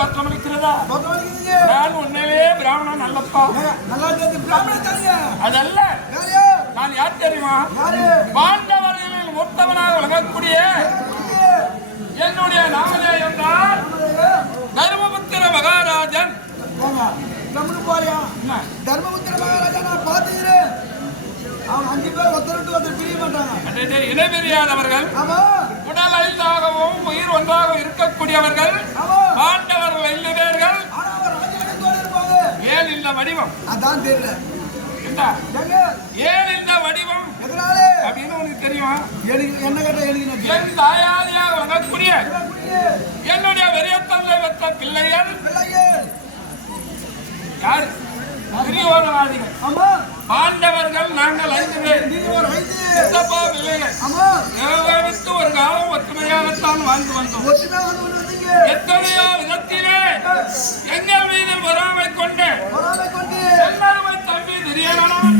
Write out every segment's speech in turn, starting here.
தோற்றம் இருக்கிறதா? நான் உண்மையிலே பிராமணன் அல்லப்பா. அதல்ல, நான் யார் தெரியுமா? பாண்டவர்களில் மூத்தவனாக விளங்கக்கூடிய என்னுடைய நாமதே என்றால் தர்மபுத்திர மகாராஜன். தர்மபுத்திர மகாராஜா நான் பார்த்துக்கிறேன். அவன் 5 பேர் ஒருத்தர் பிரிய மாட்டாங்க. இணைபிரியாதவர்கள், உடல் ஐந்தாகவும் உயிர் ஒன்றாக இருக்கக்கூடியவர்கள் பாண்டவர்கள் 5 பேர்கள். ஏன் இந்த வடிவம்? அதான் தெரியல. ஏன் இந்த வடிவம் அப்படின்னு உனக்கு தெரியுமா? என்ன கேட்ட எனக்கு என் தாயாரியாக வரக்கூடிய என்னுடைய பெரிய தந்தை பெற்ற பிள்ளைகள் யார்? துரியோதனாதிகள். பாண்டவர்கள் நாங்கள் 5 பேர். பிள்ளைகள் ஒரு காலம் ஒற்றுமையாகத்தான் வாழ்ந்து வந்தோம். எத்தனையோ விதத்திலே எங்கள் மீது பொறாமை கொண்டு எல்லாருமே தம்பி துரியோதனன்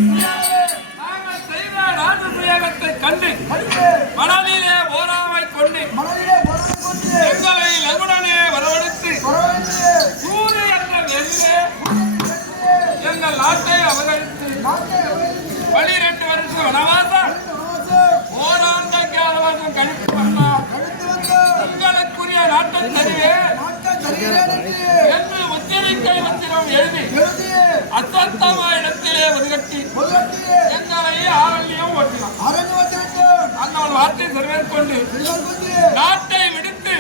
நாங்கள் செய்த ராஜபிரயோகத்தை கண்டு மனதிலே பொறாமை கொண்டு எங்களை லகுடனே வரவழைத்து சூரிய என்ற நெல்லே எங்கள் நாட்டை அபகரித்து 12 வருஷம் வனவாசம் ஓராண்ட காலவாசம் கழித்து வந்தார். உங்களுக்குரிய நாட்டை தருவே என்று உச்சரிக்கை வச்சிடம் எழுதி அசத்தமா இடத்திலே ஒதுக்கட்டி எங்களை ஆரண்யம் ஓட்டினார். அந்த ஒரு வார்த்தை நிறைவேற்கொண்டு நாட்டை விடுத்து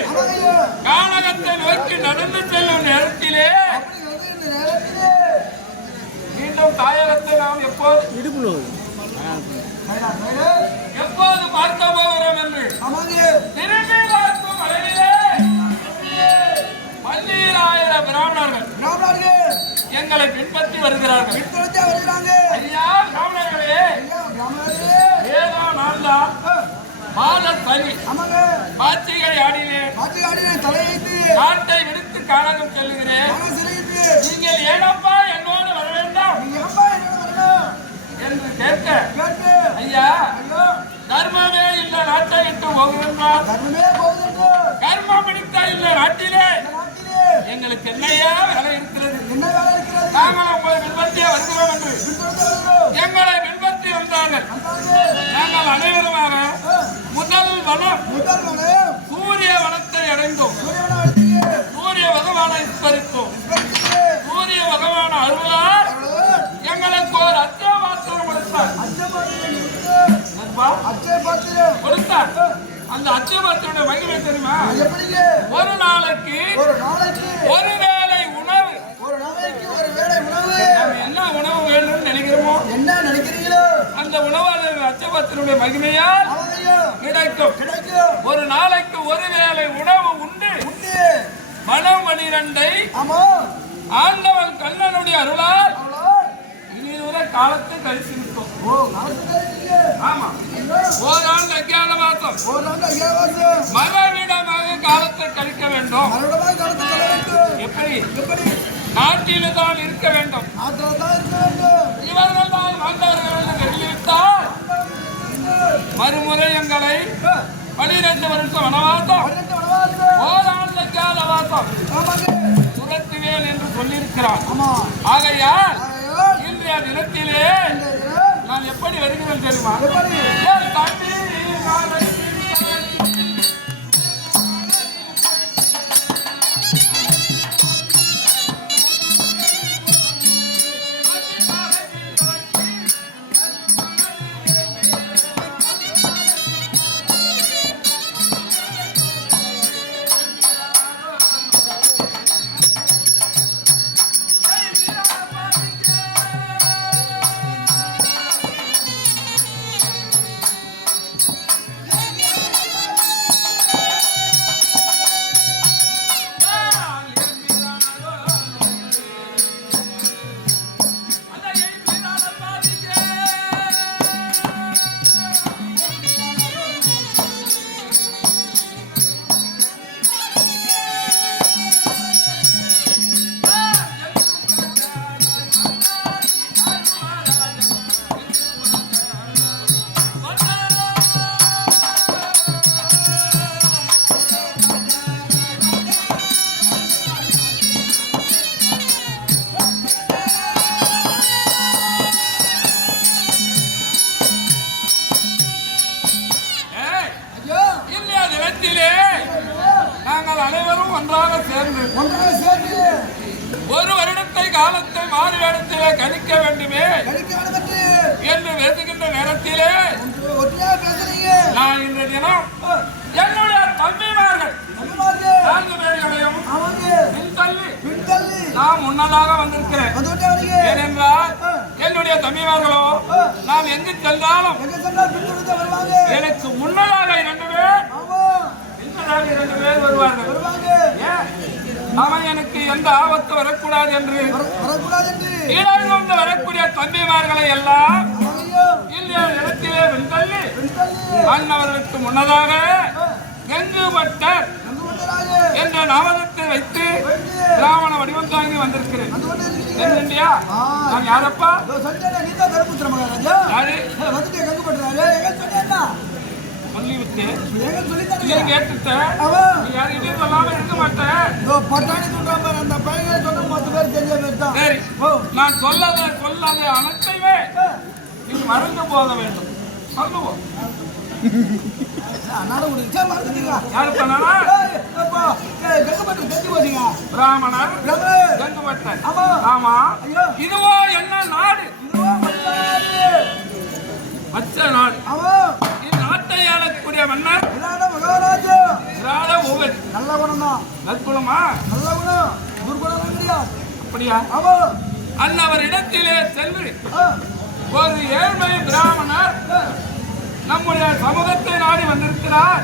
கானகத்தை நோக்கி நடந்து செல்லும் நேரத்திலே மீண்டும் தாயகத்தை நாம் எப்போது பார்க்க போகிறோம் என்று திரும்பி பார்க்கும் அளவிலே 12,000 பிராமணர்கள் எங்களை பின்பற்றி வருகிறார்கள். ஐயா பிராமணர்களே, ஏதோ நான் தான் மாத சனி பாச்சிகை ஆடினேன், நாட்டை விடுத்து கானகம் செல்லுகிறேன். நீங்கள் ஏனப்பா என்னோடு வர வேண்டாம் என்று கேட்க, ஐயா தர்மமே இல்ல நாட்டை விட்டு போகின்றார். கர்மம் பிடித்த இல்ல நாட்டிலே எங்களுக்கு என்னையா வேலை இருக்கிறது? நாங்கள் உங்களை பின்பற்றிய வருகிறோம் என்று எங்களை பின்பற்றி வந்தார்கள். நாங்கள் அனைவருமாக முதல் வனம் சூரிய வனத்தை அடைந்தோம். சூரிய பகவானை ஸ்மரித்தோம். சூரிய பகவான் அருளால் எங்களுக்கு ஒரு அச்சபாத்திரம் கொடுத்தார். அந்த அச்சபாத்திரோட மகிமை தெரியுமா? ஒரு நாளைக்கு ஒரு வேளை உணவு. என்ன உணவு வேணும்னு நினைக்கிறோமோ, என்ன நினைக்கிறீங்களோ அந்த உணவு அச்சபாத்திரோட மகிமையால் கிடைக்கும். ஒரு நாளைக்கு ஒரு வேளை உணவு உண்டு. மனம் 12 ஆண்டவன் கண்ணனுடைய அருளால் இனியுற காலத்தை கழிச்சிருக்கும். ஆமா, ஓராண்டு அஞ்ஞான மாசம் மறுவிடமாக காலத்தை கழிக்க வேண்டும். எப்படி? நாட்டில் தான் இருக்க வேண்டும். இவர்கள் தான் வாழ்ந்தவர்கள் என்று தெரிவித்தால் மறுமுறை எங்களை 12 வருஷம் வனவாசம் ஓராண்டு கால வாசம் துரத்துவேன் என்று சொல்லியிருக்கிறார். ஆகையால் இன்றைய தினத்திலே நான் எப்படி வருகிறேன் தெரியுமா? தம்பி இடத்திலே நாங்கள் அனைவரும் ஒன்றாக சேர்ந்து ஒரு வருடத்தை காலத்தை மாறு இடத்திலே கணிக்க வேண்டுமே என்று பேசுகின்ற நேரத்திலே நான் இந்த தினம் என்னுடைய தம்பிமார்கள் 4 பேர்களையும் நான் முன்னதாக வந்திருக்கிறேன். ஏனென்றால் என்னுடைய தம்பிமார்களோ நான் எங்கு சென்றாலும் எனக்கு முன்னதாக 2 பேர் வருவார்கள். அவன் எனக்கு எந்த ஆபத்து வரக்கூடாது என்று இடர்ந்து வரக்கூடிய தம்பிமார்களை எல்லாம் இந்த இடத்திலே விண்தள்ளி அண்ணவர்களுக்கு முன்னதாக கங்குபட்டர் என்ற நாமத்தை வைத்து ராவண வடிவம் தாங்கி வந்திருக்கிறேன். நான் யாரப்பா? சொல்லிவிட்டு கேட்டுட்டேன். யார்கிட்டயும் சொல்லாம இருக்க மாட்டேன். சரி, நான் சொல்லாத அனைத்தையுமே நீ மறந்து போக வேண்டும். சொல்லுவோம். பிராமணர் கங்குபட்டர். ஆமா, இதுவோ என்ன நாடு? மச்ச நாடு. இந்நாட்டை ஆளக்கூடிய மன்னர் ராஜ ஓவர். நல்ல குணம் தான். நற்குணமா? நல்ல குணம். துர்குணம் கிடையாது. அப்படியா? அன்னவர் இடத்திலே சென்று ஒரு ஏழ்மை பிராமணர் நம்முடைய சமூகத்தை நாடி வந்திருக்கிறார்.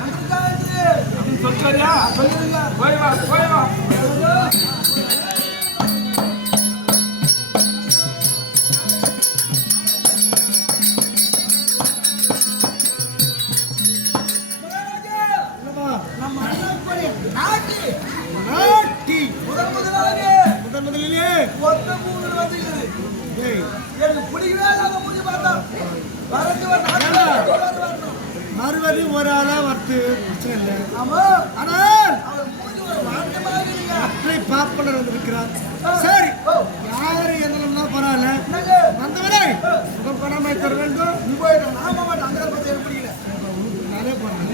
சொல்றியா? போய் வா, போய் வா. மறுபடி ஒரு ஆளா வரத்து பிரச்சனை இல்லை. ஆனால் பாப்பனர் வந்திருக்கிறார். சரி, யாரு என்னன்னா பரவாயில்ல. வந்தவரை சுகம் பணம் வைக்க வேண்டும். நீ போயிட்டு நாம மாட்டேன். அங்கே பற்றி எப்படி நானே போனேன்.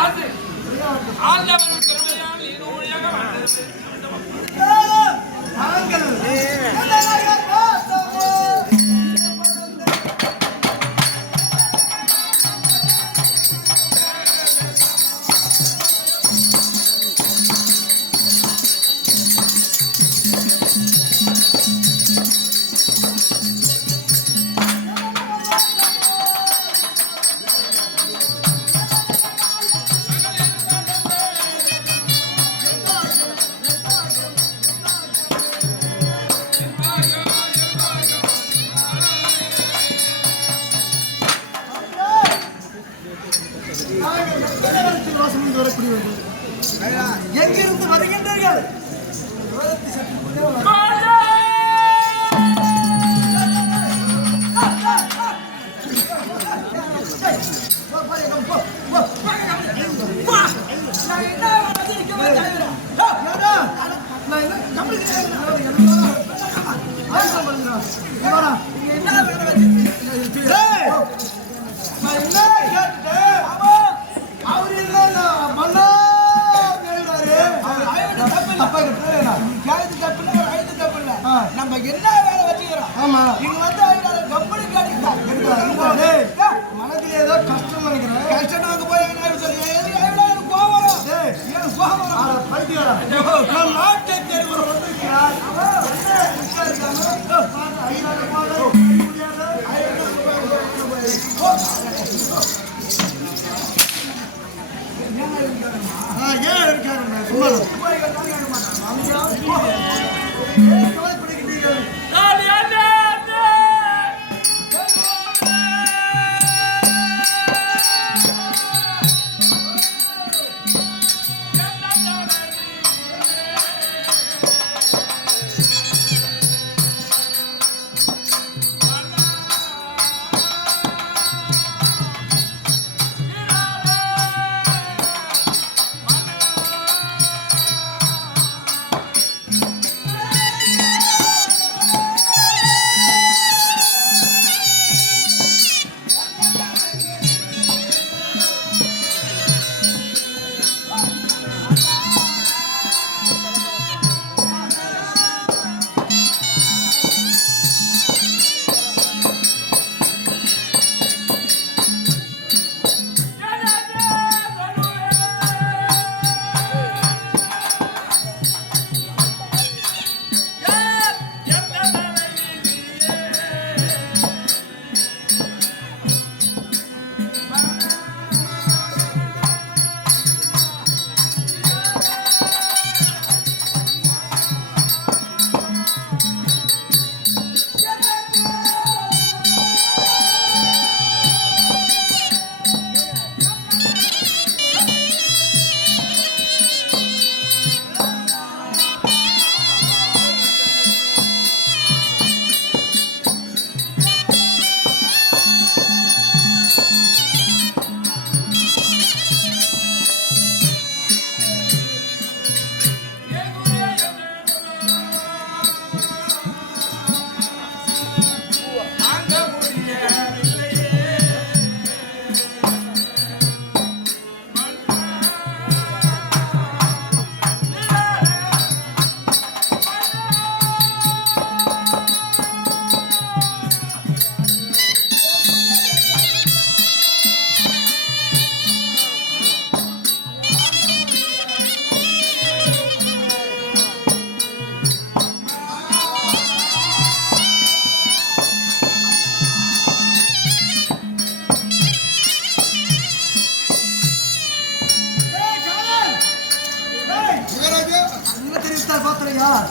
ஆசை ஆண்டவன் பெருமையால் இது வழியாக வந்தது. எங்கிருந்து வருகின்றீர்கள்? நம்ம என்ன வேலை வச்சுக்கிறோம்? ஆமா, நீங்க வந்து கம்பெனி மனதில் ஏதோ கஷ்டம் நினைக்கிறேன். கஷ்டம் நாங்க போய் கோவம் வரும். ஏன் கோவம் வரும்? நம் நாட்டை தேர்வு வந்திருக்கிறார். ஏன் இருக்காருங்க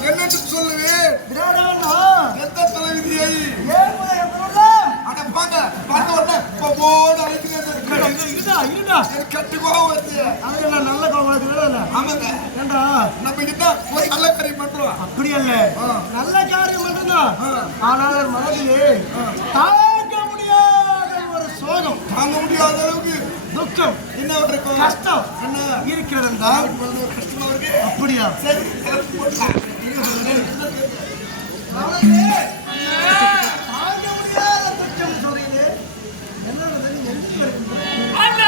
என்னன்னு சொல்லுவேன். எந்த தலைவிதியை அட பாங்க பார்த்த உடனே போட கட்டு கோவம் வருது. நல்ல கோபம். ஆமாங்க, ஏண்டா நம்ம கிட்ட ஒரு நல்ல காரியம் பண்றோம். அப்படி அல்ல, நல்ல காரியம் மட்டும்தான். ஆனால் மனதிலே தாங்க முடியாத ஒரு சோகம், தாங்க முடியாத அளவுக்கு துக்கம், என்ன இருக்கும், கஷ்டம் என்ன இருக்கிறது என்றால் கஷ்டமா இருக்கு. அப்படியா? சரி, தாங்க முடியாத துக்கம் சொல்றீங்க. என்ன எந்த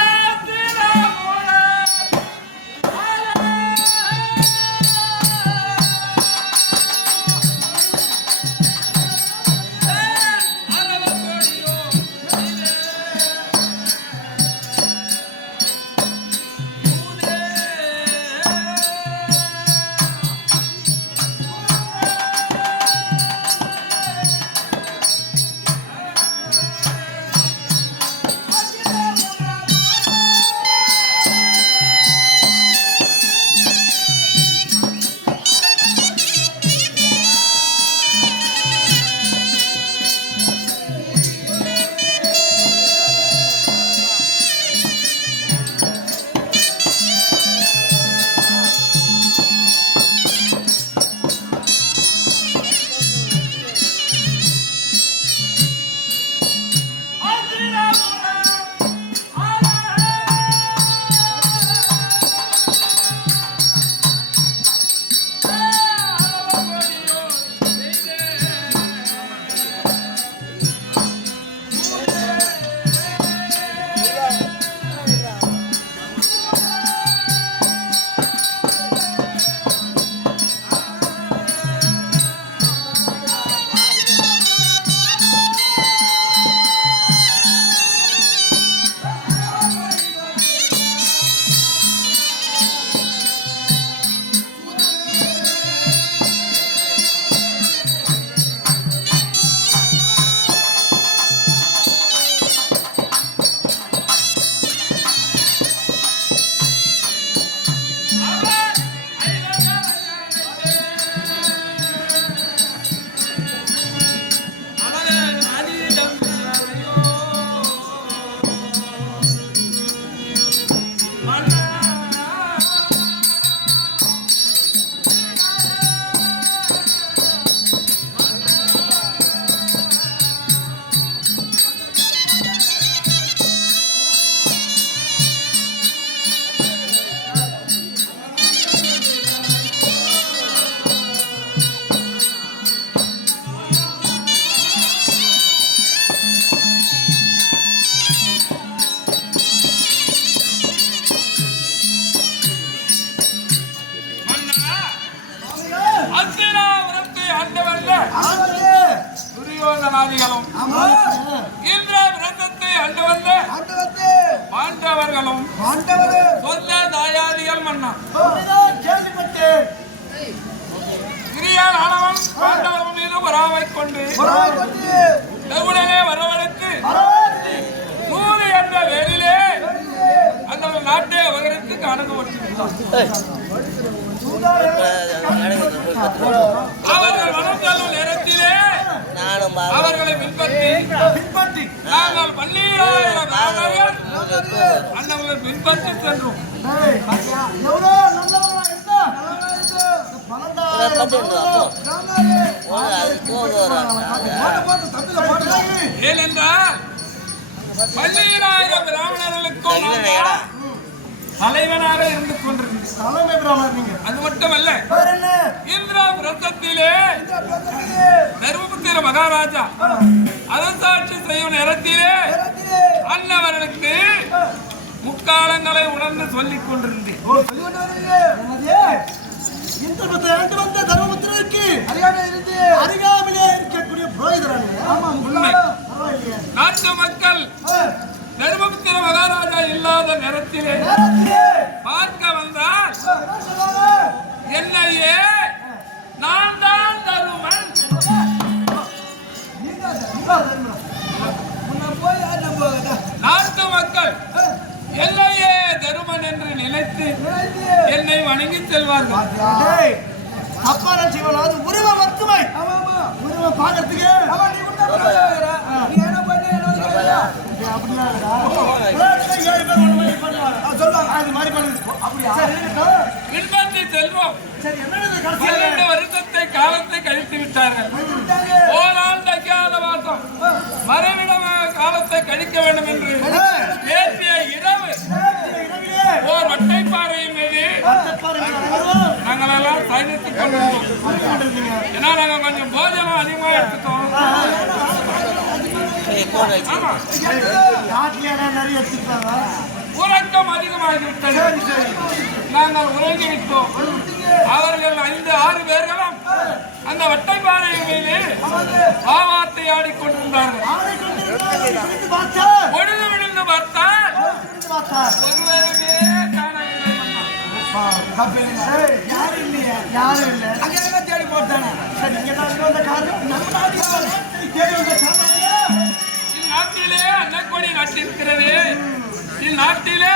துரியோதனாதிகளும் இந்திர விரதத்தை ஆண்டு வந்த பாண்டவர்களும் சொந்த தாயாதிகள் மன்னா கிரியால் ஆனவன் பாண்டவர்கள் மீது வராவை கொண்டு உடனே வரவழைத்து சூரிய என்ற வேலிலே அந்த நாட்டை அவர்களுக்கு அணுகுவிட்டார். அவர்கள் வளர்ந்தாலும் நேரத்திலே அவர்களை பின்பற்றி நாங்கள் 12,000 அண்ணவர்களை பின்பற்றி சென்றோம். ஏனென்றால் 12,000 பிராமணர்களுக்கும் தலைவனாக இருந்து கொண்டிருக்கிறார். அது மட்டுமல்ல, இந்திர விரதத்திலே தர்மபுத்திர மகாராஜா அரசாட்சி செய்யும் நேரத்திலே அன்னவர்களுக்கு முக்காலங்களை உணர்ந்து சொல்லிக் கொண்டிருந்தேன். நாட்டு மக்கள் தர்மபுத்திர மகாராஜா இல்லாத நேரத்திலே பார்க்க வந்தால் என்னையே நான் தான் தருமன், நாட்டு மக்கள் என்னையே தருமன் என்று நினைத்து என்னை வணங்கி செல்வார்கள். அப்பாரன் சிவனாது உருவம் மட்டுமே உருவம் பார்க்கறதுக்கு பின்பற்றி செல்வோம். 12 வருஷத்தை காலத்தை கழித்து விட்டார்கள். ஓராண்டு அஜ்ஞாதவாசம் மறைவிடமாக காலத்தை கழிக்க வேண்டும் என்று பேசிய இரவு ஓர் வட்டைப்பாறையின் மீது நாங்கள் எல்லாம் பயணித்துக் கொண்டிருந்தோம். ஏன்னா நாங்கள் கொஞ்சம் போஜனம் அதிகமாக எடுத்துட்டோம். ஆமா, உறக்கம் அதிகமாகிவிட்டது. நாங்கள் உறங்கிவிட்டோம். அவர்கள் 5-6 பேர்களும் அந்த வட்டைப்பாறையின் மீது ஆவார்த்தை ஆடிக்கொண்டிருந்தார்கள். பொழுது விழுந்து பார்த்தால் ஒருவருமே காணவில்லை. தேடி போட்டானே இந்நாட்டிலே அன்னக்கொடி நாட்டிருக்கிறது. இந்நாட்டிலே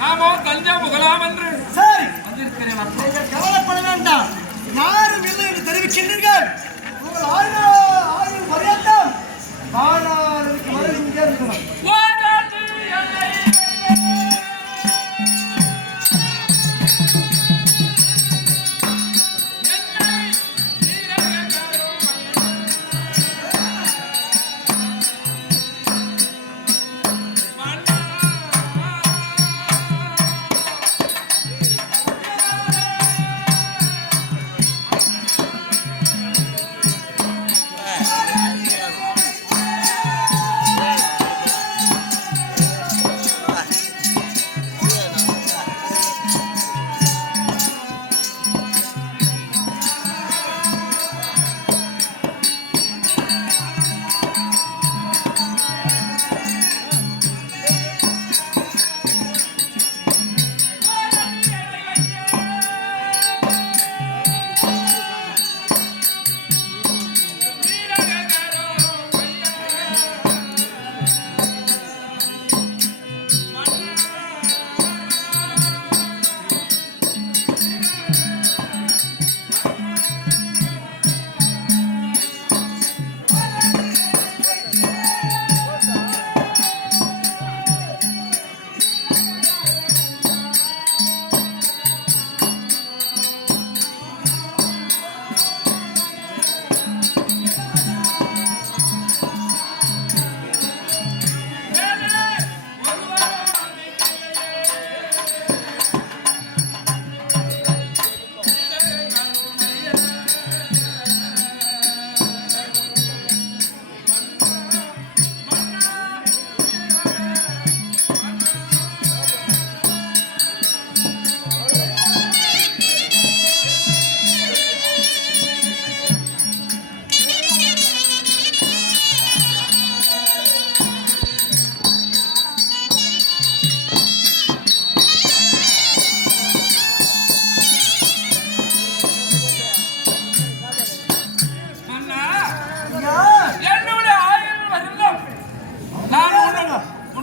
நாமோ தஞ்சம் புகலாம் என்று வந்திருக்கிறேன். கவலைப்பட வேண்டாம். யாரும் இல்லை என்று தெரிவிக்கின்றீர்கள். உங்கள் ஆயுள் பரியந்தம் வாழாதற்கு வரை இங்கே இருக்கணும்.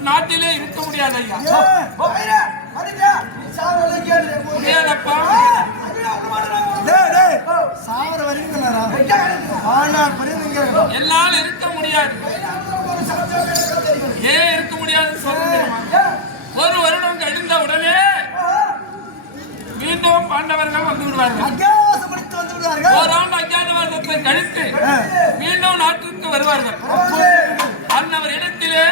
நாட்டிலே இருக்க முடியாது ஐயா. முடியாதப்பா. சாவர வரைக்கும் வாழ்நாள் பரிந்துங்க என்னால் இருக்க முடியாது. ஏன் இருக்க முடியாதுன்னு சொல்லுங்க. ஒரு வருடம் கழிந்த உடனே மீண்டும் பாண்டவர்கள் வந்து விடுவார்கள். அத்தியாவசப்படுத்தி வந்து விடுவார்கள். ஓராண்டு அஜாதவாசத்தை கழித்து மீண்டும் நாட்டிற்கு வருவார்கள். அன்னவர் இடத்திலே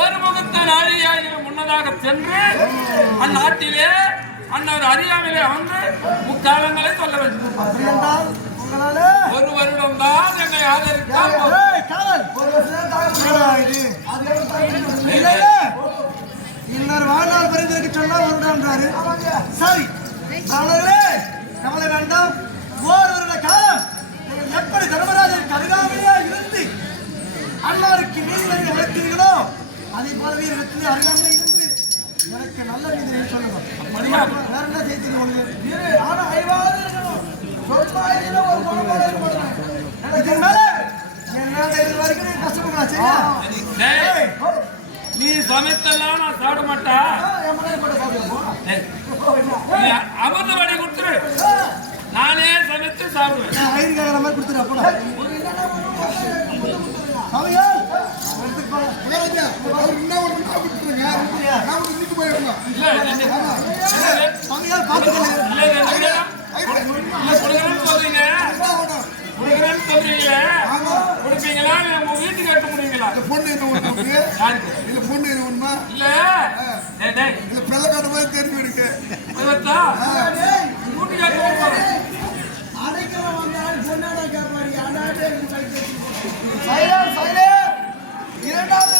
ஒரு முகத்த நாழிகையாகிற முன்னதாக சென்று அந்நாட்டிலே அன்னவர் அறியாமலே வந்து முக்காலங்களை சொல்ல வேண்டும். ஒரு வருடம் தான் என்னை ஆதரித்தால் இன்னொரு வாழ்நாள் பரிந்துரைக்கு சொன்னா வருடான்றாரு. சரி அவர்களே கவலை வேண்டாம். ஓர் வருட காலம் நீங்கள் எப்படி தர்மராஜனுக்கு அருகாமையா இருந்து அண்ணாருக்கு நீதிமன்ற வளர்த்தீர்களோ அதே போலவே எனக்கு அருகாமையா இருந்து எனக்கு நல்ல நீதியை சொல்லுங்க. வேற என்ன செய்தி உங்களுக்கு இதுக்கு மேல என்னால இது வரைக்கும் கஷ்டப்படுறேன். சரியா நீ சமைத்தெல்லாம் நான் சாப்பிட மாட்டா. அமர்ந்த வழி கொடுத்துரு. நானே சமைத்து சாப்பிடுவேன். ஐடிக்கார மாதிரி கொடுத்துரு. அப்போ கொடுப்பீங்களா உங்க வீட்டுக்கு கட்ட முடியுங்களா? பொண்ணு என்ன இல்ல பொண்ணு உண்மை இல்ல பிள்ளைக்காட்ட மாதிரி தெரிஞ்சு இருக்கு. வீட்டுக்கு கட்ட இரண்டாவது